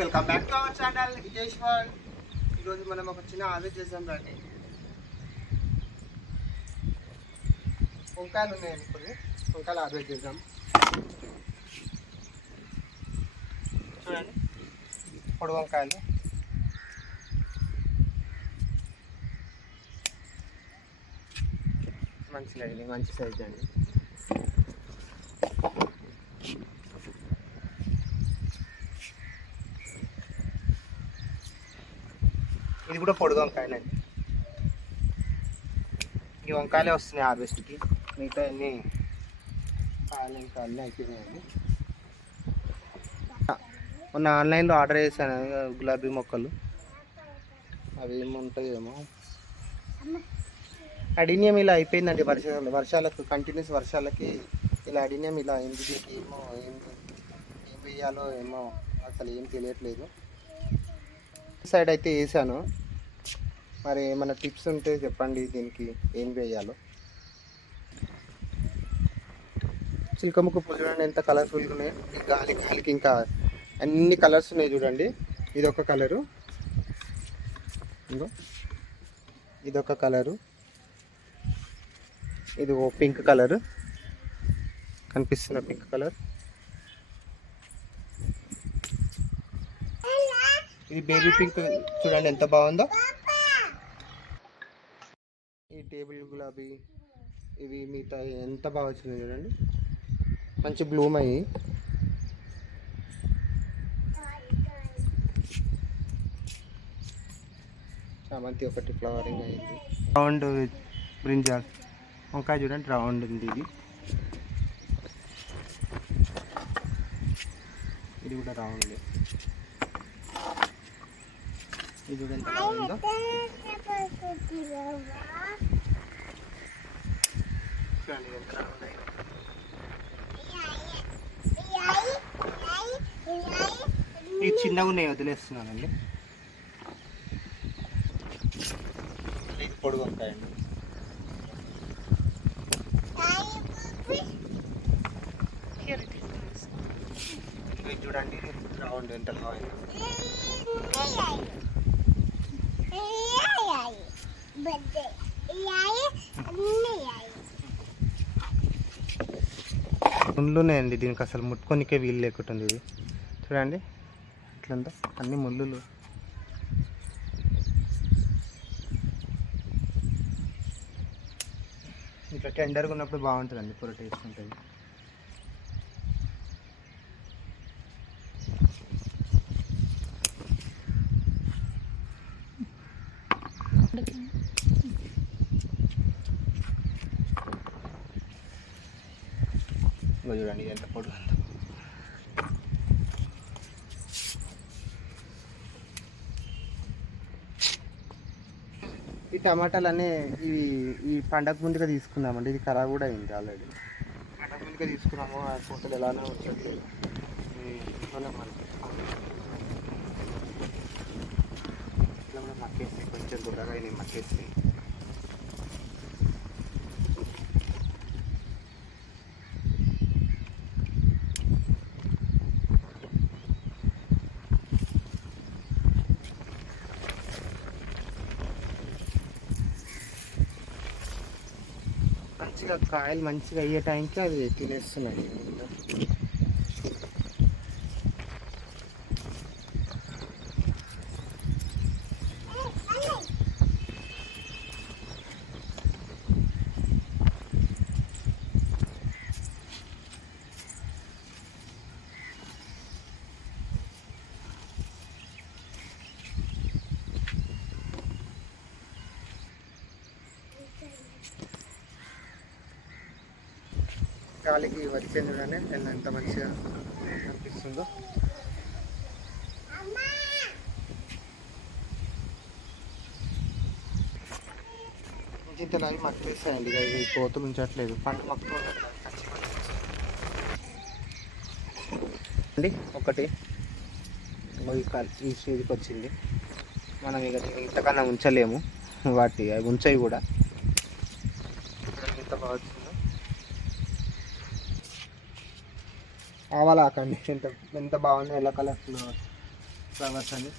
Welcome back to our channel Vijesh world ఈరోజు మనం ఒక చిన్న ఆర్డర్ చేసాం రండి. వంకాయలు ఉన్నాయండి ఇప్పుడు వంకాయలు ఆర్డర్ చేసాం చూడండి. పొడి వంకాయలు. మంచిగా ఇది మంచి సైజ్ అండి. ఇది కూడా పొడి వంకాయలండి ఈ వంకాయలే వస్తున్నాయి హార్వెస్ట్కి. మిగతా అన్ని కాయలు ఇంకా అన్నీ అయిపోయినాయండి. మొన్న ఆన్లైన్లో ఆర్డర్ చేశాను గులాబీ మొక్కలు. అవి ఏముంటాయేమో. అడినియం ఇలా అయిపోయిందండి వర్షాలు. వర్షాలకు కంటిన్యూస్ వర్షాలకి ఇలా అడినియం ఇలా అయింది దీనికి ఏమో ఏం ఏం వేయాలో ఏమో అసలు ఏం తెలియట్లేదు. సైడ్ అయితే వేసాను. మరి ఏమైనా టిప్స్ ఉంటే చెప్పండి దీనికి ఏం వేయాలో. చిలకముక్క పూలు చూడండి ఎంత కలర్ఫుల్గా ఉన్నాయి. గాలి గాలికి ఇంకా అన్ని కలర్స్ ఉన్నాయి చూడండి. ఇది ఒక కలరు ఇంకో ఇదొక కలరు ఇది ఓ పింక్ కలర్ కనిపిస్తున్న పింక్ కలర్ ఇది బేబీ పింక్ చూడండి ఎంత బాగుందో. టేబుల్ గులాబీ ఇవి మిగతా ఎంత బాగా వచ్చినాయి చూడండి. మంచి బ్లూమ్ అయ్యి. చామంతి ఒకటి ఫ్లవరింగ్ అయింది. రౌండ్ బ్రింజాల్ వంకాయ చూడండి రౌండ్ ఉంది ఇది. ఇది కూడా రౌండ్ ఇది చూడండి చూడండి. ఇవి చిన్నగా ఉన్నాయి వదిలేస్తున్నానండి. ఇది పొడుగు అండి ఇది చూడండి రౌండ్ ఎంత బాగుంది ముళ్ళు ఉన్నాయండి దీనికి అసలు ముట్టుకొనికే వీలు లేకుంటుంది ఇది. చూడండి. ఇట్లంతా అన్ని ముళ్ళులు. ఇట్లా టెండర్గా ఉన్నప్పుడు బాగుంటుందండి. కూర టేస్ట్ ఉంటుంది చూడండి ఇది ఎంత పొడుగు ఈ టమాటాలు అన్నీ ఇవి ఈ పండగ ముందుగా తీసుకున్నామండి ఇది ఖరాబ్ కూడా అయింది ఆల్రెడీ. పండగ ముందుగా తీసుకున్నాము ఆ ఫోటోలు ఎలానే కూడా మక్కేసి కొంచెం దూరంగా అయినాయి మక్కేసి. మంచిగా కాయలు మంచిగా అయ్యే టైంకి అది తినేస్తున్నాయి గాలికి వచ్చింది చూడండి ఎంత- ఎంత మంచిగా అనిపిస్తుందో. ఇంత అవి మక్కేస్తాయండి ఇక ఇవి కోతులు ఉంచట్లేదు పంట మక్కువ అండి ఒకటి. ఈ స్టేజ్కి వచ్చింది. మనం ఇక ఇంతకన్నా ఉంచలేము. వాటి అవి ఉంచవి కూడా. ఇంత బాగా వచ్చిందో ఆవాలాకండి ఎంత ఎంత బాగుంది ఎల్లో కలర్ ఫ్లవర్ ఫ్లవర్స్ అని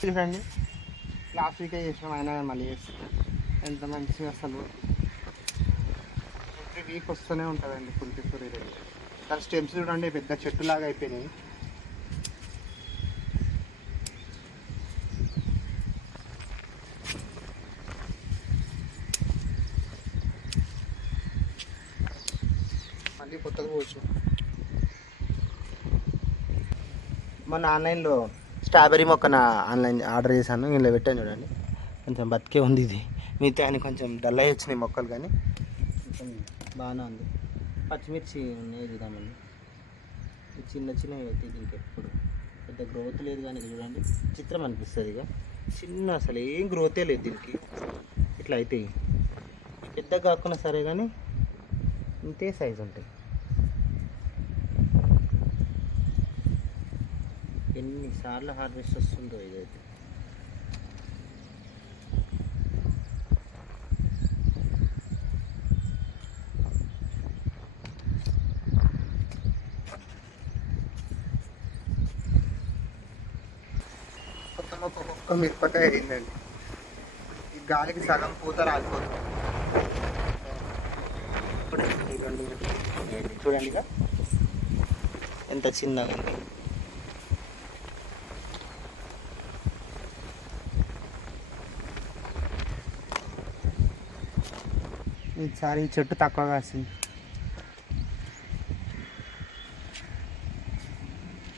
చూడండి. లాస్ట్ వీకే చేసినాం అయినా మళ్ళీ చేస్తాం ఎంత మంచిగా అసలు. ఎవ్రీ వీక్ వస్తూనే ఉంటుందండి కుల్తిపూరి పూరి దాని స్టెమ్స్ చూడండి పెద్ద చెట్టులాగా అయిపోయినాయి. మొన్న ఆన్లైన్లో స్ట్రాబెర్రీ మొక్కన ఆన్లైన్ ఆర్డర్ చేశాను. ఇందులో పెట్టాను చూడండి. కొంచెం బతికే ఉంది ఇది. మిగతా అని కొంచెం డల్ అయ్యి వచ్చినాయి మొక్కలు కానీ. కొంచెం బాగానే ఉంది. పచ్చిమిర్చి ఉన్నాయి చూద్దామండి. చిన్న చిన్నవి అయితే ఎప్పుడు పెద్ద గ్రోత్ లేదు కానీ చూడండి. చిత్రం అనిపిస్తుంది ఇక. చిన్న అసలు ఏం గ్రోతే లేదు దీనికి. ఇట్లా అవుతాయి పెద్ద కాకుండా సరే కానీ ఇంతే సైజు ఉంటాయి. ఎన్నిసార్లు హార్వెస్ట్ వస్తుందో ఇదైతే. కొత్త మొక్క ఒక్క మిరపకాయ అయిందండి. ఈ గాలికి సగం పూత రాలిపోతుంది. చూడండి, చూడండి. ఇక ఎంత చిన్నగా ఉంది. ఈసారి చెట్టు తక్కువ కాసింది.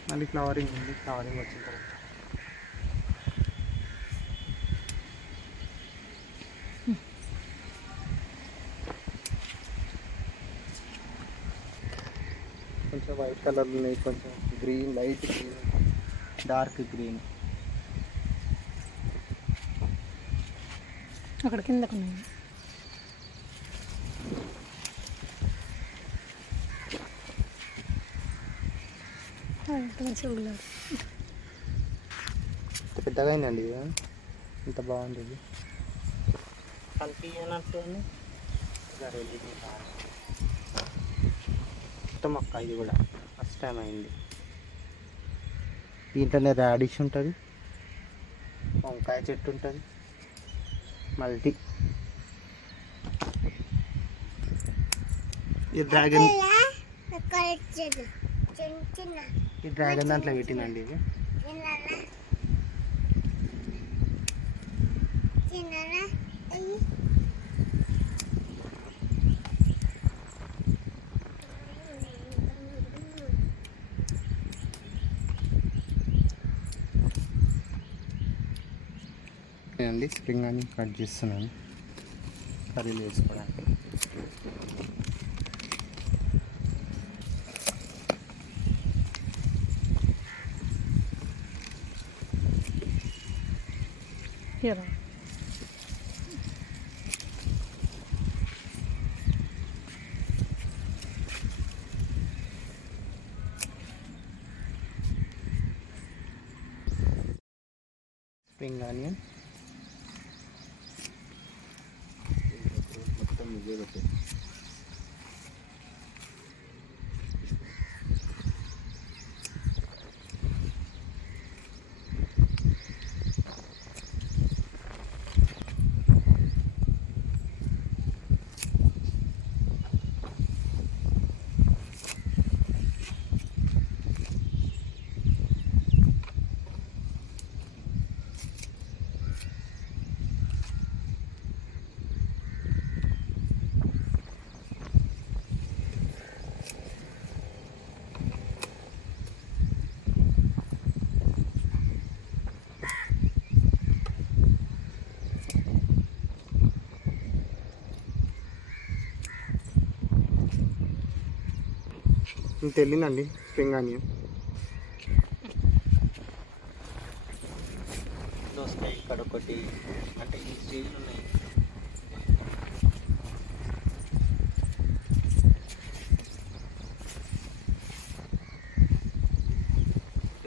మళ్ళీ ఫ్లవరింగ్ ఉంది ఫ్లవరింగ్ వచ్చిన తర్వాత. కొంచెం వైట్ కలర్ ఉన్నాయి కొంచెం green light green dark green అక్కడ కిందకు ఉన్నాయి ఆ, ఎంత మంచిగా ఉన్నారు ఇంత పెద్దగా అయిందండి ఇది. ఇంత బాగుంది ఇది. కనిపించనట్టుంది కొత్త మొక్క ఇది కూడా. ఫస్ట్ టైం అయింది. దీంట్లోనే రాడిష్ ఉంటుంది. వంకాయ చెట్టు ఉంటుంది. మల్టీ. ఈ డ్రాగన్ ఈ డ్రాగన్ దాంట్లో పెట్టినండి ఇది. అండి స్ప్రింగ్ అని కట్ చేస్తున్నాను. కర్రీలు వేసుకోవడానికి. ఇరా స్ప్రింగ్ ఆనియన్ మొత్తం ఇవే పెట్టే ఇంత వెళ్ళిందండి స్ప్రింగ్ ఆనియన్ దోసకాయ ఇక్కడ ఒకటి అంటే ఈ స్టేజ్లు ఉన్నాయి.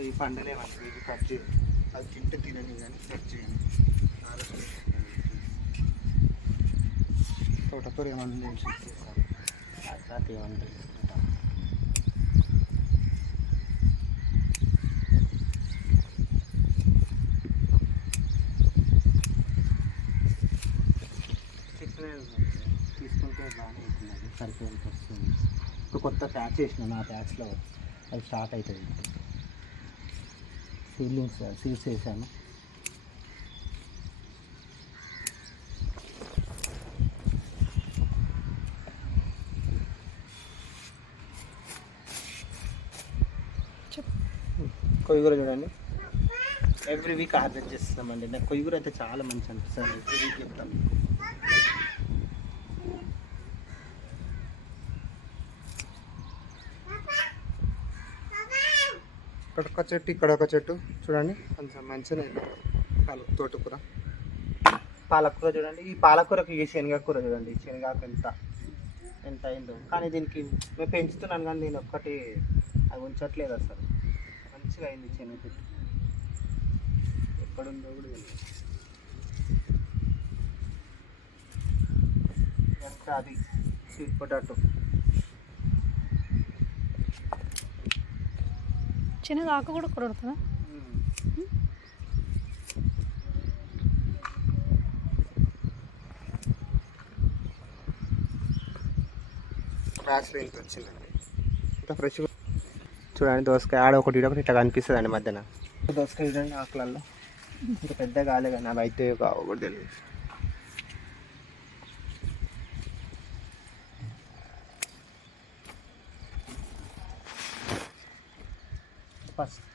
ఈ పండలేమండి ఇది కట్ చేయండి అది తింటే తినని కానీ కట్ చేయండి తోటకూర ఏమన్నా అట్లాంటి ఏమన్నా ఇప్పుడు కొత్త వేసిన నా ట్యాక్స్లో అది స్టార్ట్ అవుతుంది సీలింగ్స్ సీల్స్ వేసాను. కొయ్యూర చూడండి. ఎవ్రీ వీక్ ఆర్డర్ చేస్తున్నామండి. నాకు కొయ్యూర అయితే చాలా మంచి అనిపిస్తుంది. ఎవ్రీ వీక్ చెప్తాను. ఒక చెట్టు ఇక్కడ ఒక చెట్టు. చూడండి కొంచెం మంచిగా పాల తోటకూర. పాలకూర చూడండి. ఈ పాలకూరకి ఈ శనగకూర చూడండి. శనగాకు ఎంత ఎంత అయిందో. కానీ దీనికి మేము పెంచుతున్నాను కానీ నేను ఒక్కటి అది ఉంచట్లేదు అసలు. మంచిగా అయింది శనగ చెట్టు. ఎక్కడుందో కూడా అది? Sweet potato. చిన్నగా ఆకు కూడా కొడుతుందా వచ్చిందండి. ఫ్రెష్ చూడండి దోసకాయ ఆడ ఒకటి ఒకటి ఇట్లా కనిపిస్తుంది అండి మధ్యన. దోసకాయ చూడండి ఆకులలో ఇంకా పెద్ద కాలే కానీ అవి అయితే కావు కూడా తెలియదు.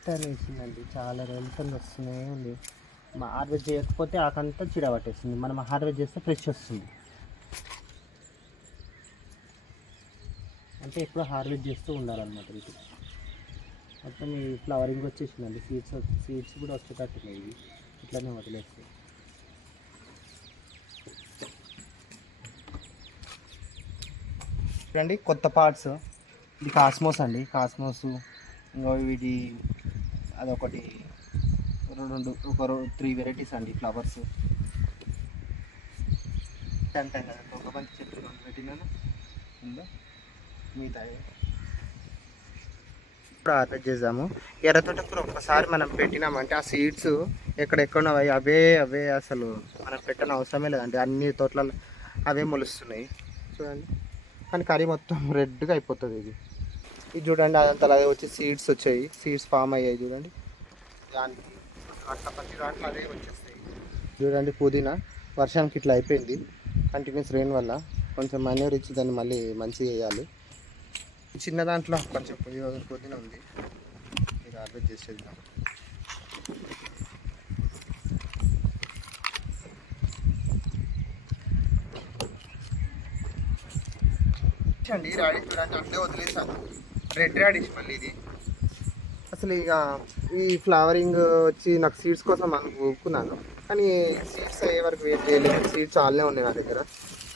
ఫస్ట్ వేసిందండి చాలా రోజులతో వస్తూనే ఉంది హార్వెస్ట్ చేయకపోతే ఆకంతా చిడ పట్టేస్తుంది మనం హార్వెస్ట్ చేస్తే ఫ్రెష్ వస్తుంది. అంటే ఎప్పుడు హార్వెస్ట్ చేస్తూ ఉండాలన్నమాట ఇది మొత్తం ఈ ఫ్లవరింగ్ వచ్చేసిందండి. సీడ్స్ సీడ్స్ కూడా వచ్చేటట్టున్నాయి. ఇవి ఇట్లానే వదిలేస్తాయి చూడండి కొత్త పార్ట్స్. ఇది కాస్మోస్ అండి. కాస్మోస్ ఇంకా ఇది అదొకటి. రెండు ఒక త్రీ వెరైటీస్ అండి ఫ్లవర్స్ అంటాం కదా ఒక మంచి చెట్లు రెండు పెట్టినాను ఉందా? మిగతా ఇప్పుడు ఆర్డర్ చేసాము. ఎర్రతోటకూర ఒక్కసారి మనం పెట్టినామంటే ఆ సీడ్స్ ఎక్కడెక్కడో అవే అవే అసలు మనం పెట్టని అవసరమే లేదండి. అన్ని తోటలలో అవే మొలుస్తున్నాయి. చూడండి. కానీ కర్రీ మొత్తం రెడ్గా అయిపోతుంది ఇది. ఇది చూడండి అదంతా అలాగే వచ్చి సీడ్స్ వచ్చాయి. సీడ్స్ ఫామ్ అయ్యాయి చూడండి. దానికి అట్లా ప్రతి దాంట్లో అదే వచ్చేస్తాయి. చూడండి పుదీనా. వర్షానికి ఇట్లా అయిపోయింది. కంటిన్యూస్ రెయిన్ వల్ల కొంచెం మనూరు ఇచ్చి దాన్ని మళ్ళీ మంచిగా వేయాలి. చిన్న దాంట్లో కొంచెం పుదీనా పుదీనా ఉంది. ఇది హార్వెస్ట్ చేసేద్దాం అండి రాడి చూడండి అట్లే వదిలేసాను. రెడ్ రాడిష్ మళ్ళీ ఇది. అసలు ఇక ఈ ఫ్లవరింగ్ వచ్చి నాకు సీడ్స్ కోసం అనుకున్నాను కానీ సీడ్స్ అయ్యే వరకు వెయిట్ చేయలేదు. సీడ్స్ ఆల్నే ఉన్నాయి నా దగ్గర.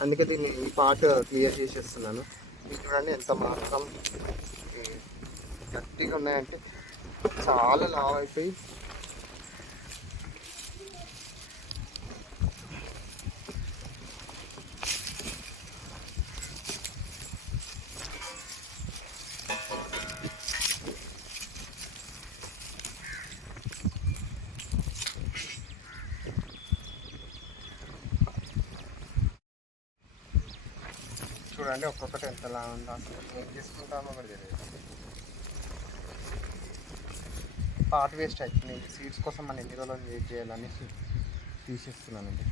అందుకే దీన్ని ఈ పార్ట్ క్లియర్ చేసేస్తున్నాను. మీరు చూడండి ఎంత మాత్రం గట్టిగా ఉన్నాయంటే చాలా లావ్ అయిపోయి చూడండి ఒక్కొక్కటి ఎంతలా ఉందో అసలు ఏం చేసుకుంటామో కూడా తెలియదు. పార్ట్ వేస్ట్ అవుతుంది సీడ్స్ కోసం మనం ఎన్ని రోజులు వెయిట్ చేయాలని తీసేస్తున్నానండి.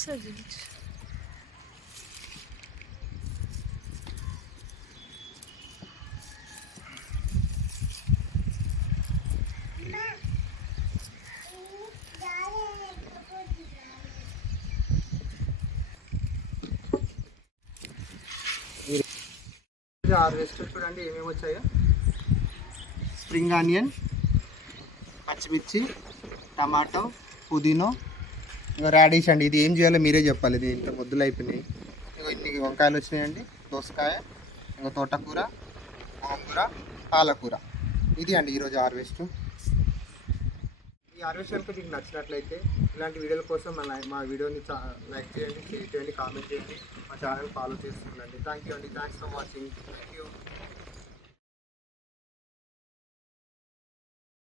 సరే హార్వెస్ట్ చూడండి ఏమేమి వచ్చాయో. స్ప్రింగ్ ఆనియన్ పచ్చిమిర్చి టమాటో పుదీనా. ఇంకా రాడిష్ అండి ఇది ఏం చేయాలో మీరే చెప్పాలి. ఇది ఇంత ముద్దులు అయిపోయినాయి. ఇంకా ఇన్ని వంకాయలు వచ్చినాయండి. దోసకాయ ఇంకా తోటకూర ఆకుకూర పాలకూర. ఇది అండి ఈరోజు హార్వెస్ట్. ఈ హార్వెస్ట్ కనుక మీకు నచ్చినట్లయితే ఇలాంటి వీడియోల కోసం మన మా వీడియోని లైక్ చేయండి షేర్ చేయండి కామెంట్ చేయండి మా ఛానల్ ఫాలో చేస్తుండండి. థ్యాంక్ యూ అండి. Thanks for watching. Thank you